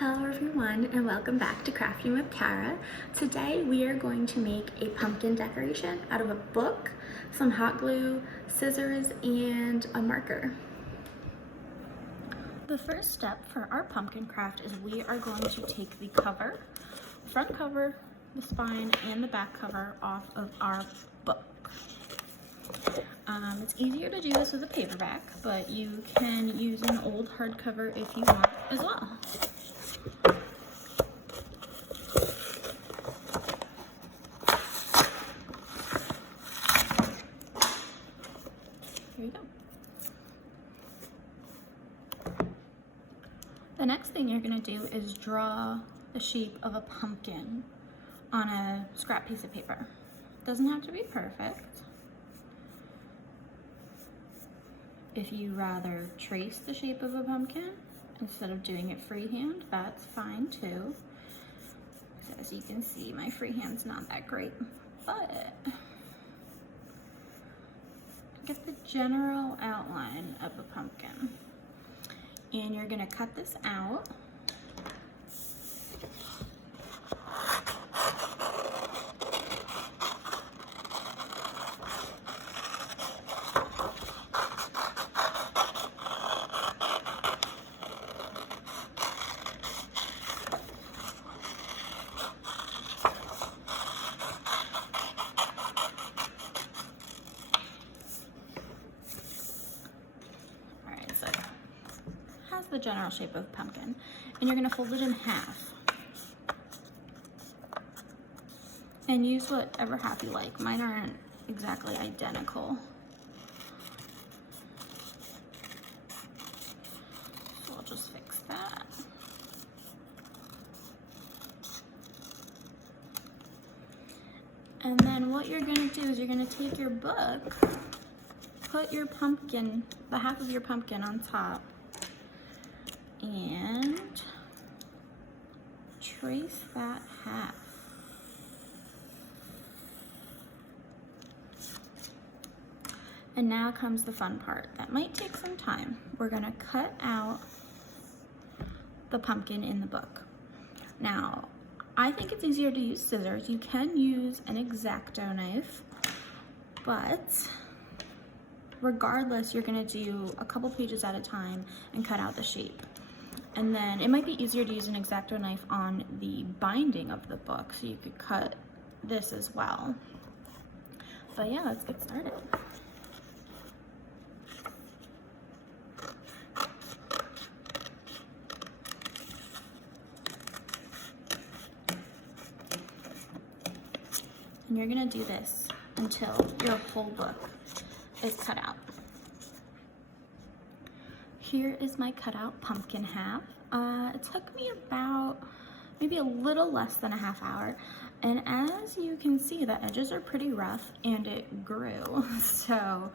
Hello everyone and welcome back to Crafting with Kara. Today we are going to make a pumpkin decoration out of a book, some hot glue, scissors, and a marker. The first step for our pumpkin craft is we are going to take the cover, front cover, the spine, and the back cover off of our book. It's easier to do this with a paperback, but you can use an old hardcover if you want as well. Here you go. The next thing you're going to do is draw the shape of a pumpkin on a scrap piece of paper. It doesn't have to be perfect. If you rather trace the shape of a pumpkin instead of doing it freehand, that's fine too. As you can see, my freehand's not that great, but get the general outline of a pumpkin. And you're gonna cut this out. The general shape of pumpkin, and you're going to fold it in half and use whatever half you like. Mine aren't exactly identical, so I'll just fix that. And then what you're going to do is you're going to take your book, put your pumpkin, the half of your pumpkin on top, and trace that half. And now comes the fun part. That might take some time. We're gonna cut out the pumpkin in the book. Now, I think it's easier to use scissors. You can use an X-Acto knife, but regardless, you're gonna do a couple pages at a time and cut out the shape. And then it might be easier to use an X-Acto knife on the binding of the book, so you could cut this as well. But yeah, let's get started. And you're gonna do this until your whole book is cut out. Here is my cutout pumpkin half. It took me about maybe a little less than a half hour. And as you can see, the edges are pretty rough and it grew. So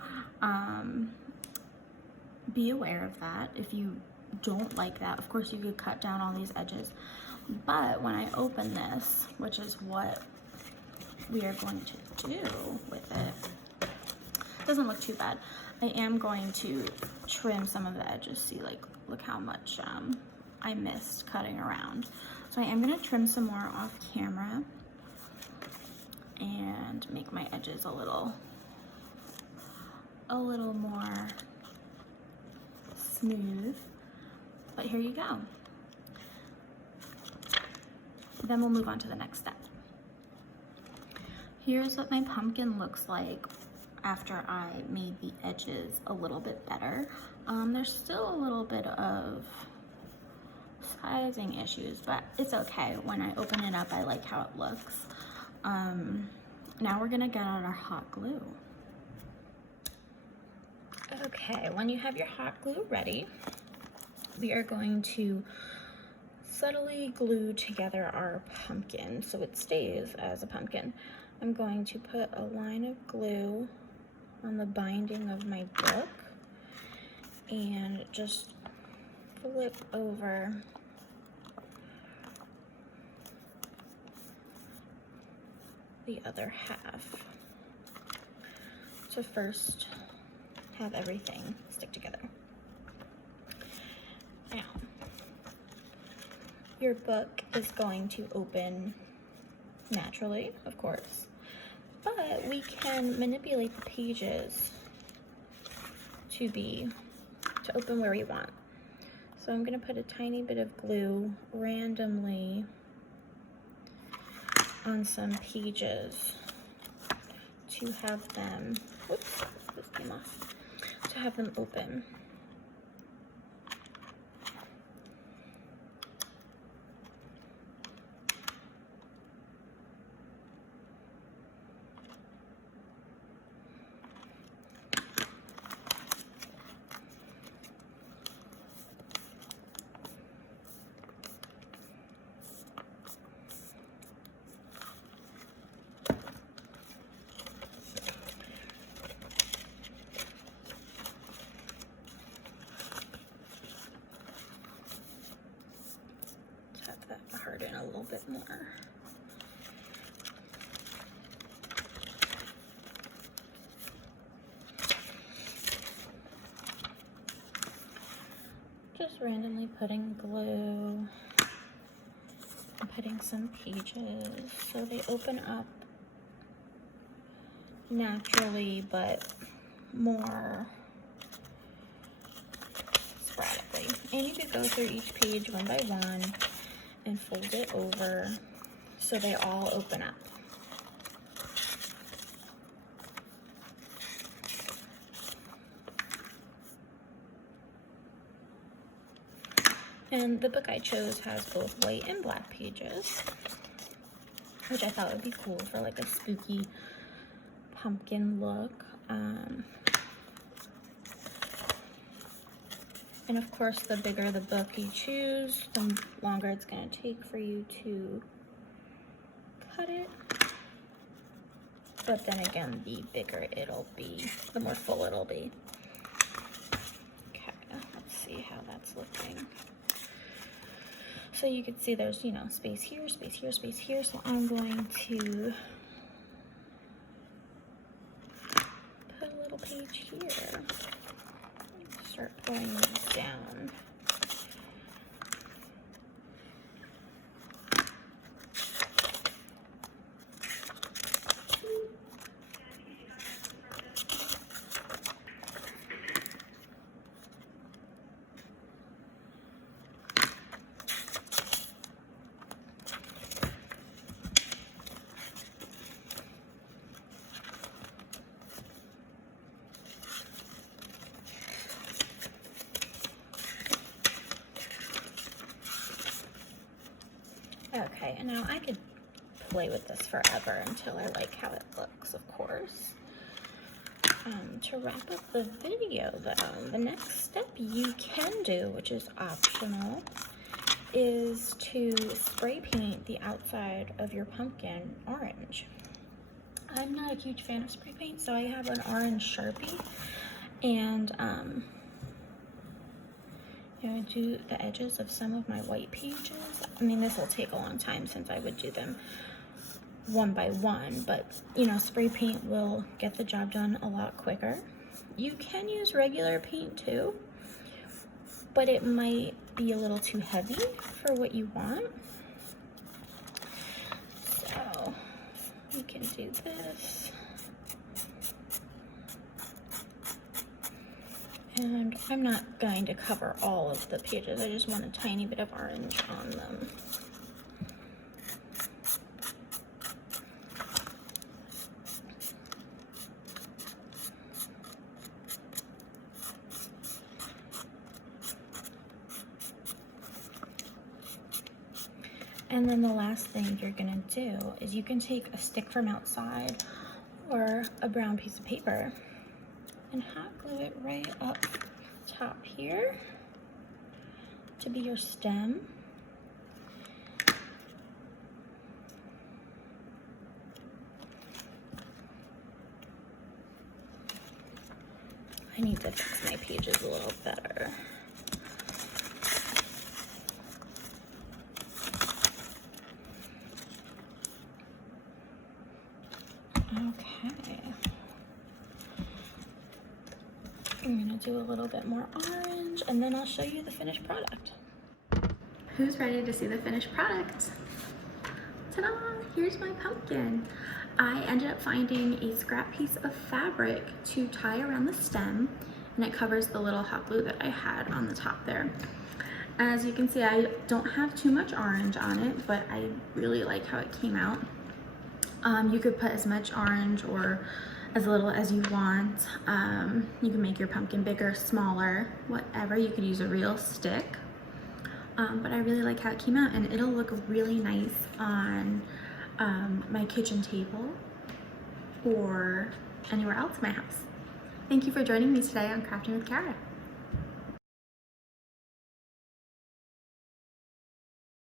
be aware of that. If you don't like that, of course you could cut down all these edges. But when I open this, which is what we are going to do with it, doesn't look too bad. I am going to trim some of the edges. See, like, look how much I missed cutting around. So I am going to trim some more off camera and make my edges a little more smooth. But here you go. Then we'll move on to the next step. Here's what my pumpkin looks like after I made the edges a little bit better. There's still a little bit of sizing issues, but it's okay. When I open it up, I like how it looks. Now we're gonna get out our hot glue. Okay, when you have your hot glue ready, we are going to subtly glue together our pumpkin so it stays as a pumpkin. I'm going to put a line of glue on the binding of my book and just flip over the other half to first have everything stick together. Now, your book is going to open naturally, of course, but we can manipulate the pages to open where we want. So I'm going to put a tiny bit of glue randomly on some pages to have them, whoops, this came off, to have them open. Harden a little bit more. Just randomly putting glue and putting some pages so they open up naturally but more sporadically. And you could go through each page one by one and fold it over so they all open up. And the book I chose has both white and black pages, which I thought would be cool for like a spooky pumpkin look. And of course, the bigger the book you choose, the longer it's going to take for you to cut it. But then again, the bigger it'll be, the more full it'll be. Okay, let's see how that's looking. So you can see there's, you know, space here, space here, space here. So I'm going to put a little page here. Start pulling these down. Okay, and now I could play with this forever until I like how it looks, of course. To wrap up the video though, the next step you can do, which is optional, is to spray paint the outside of your pumpkin orange. I'm not a huge fan of spray paint, so I have an orange Sharpie, and I do the edges of some of my white pages. I mean, this will take a long time since I would do them one by one, but you know, spray paint will get the job done a lot quicker. You can use regular paint too, but it might be a little too heavy for what you want. So you can do this. And I'm not going to cover all of the pages, I just want a tiny bit of orange on them. And then the last thing you're gonna do is you can take a stick from outside or a brown piece of paper and hot glue it right up top here to be your stem. I need to fix my pages a little better. Okay. I'm gonna do a little bit more orange and then I'll show you the finished product. who's ready to see the finished product? Ta-da! Here's my pumpkin. I ended up finding a scrap piece of fabric to tie around the stem, and it covers the little hot glue that I had on the top there. As you can see, I don't have too much orange on it, but I really like how it came out. You could put as much orange or as little as you want. You can make your pumpkin bigger, smaller, whatever. You could use a real stick. But I really like how it came out, and it'll look really nice on my kitchen table or anywhere else in my house. Thank you for joining me today on Crafting with Kara.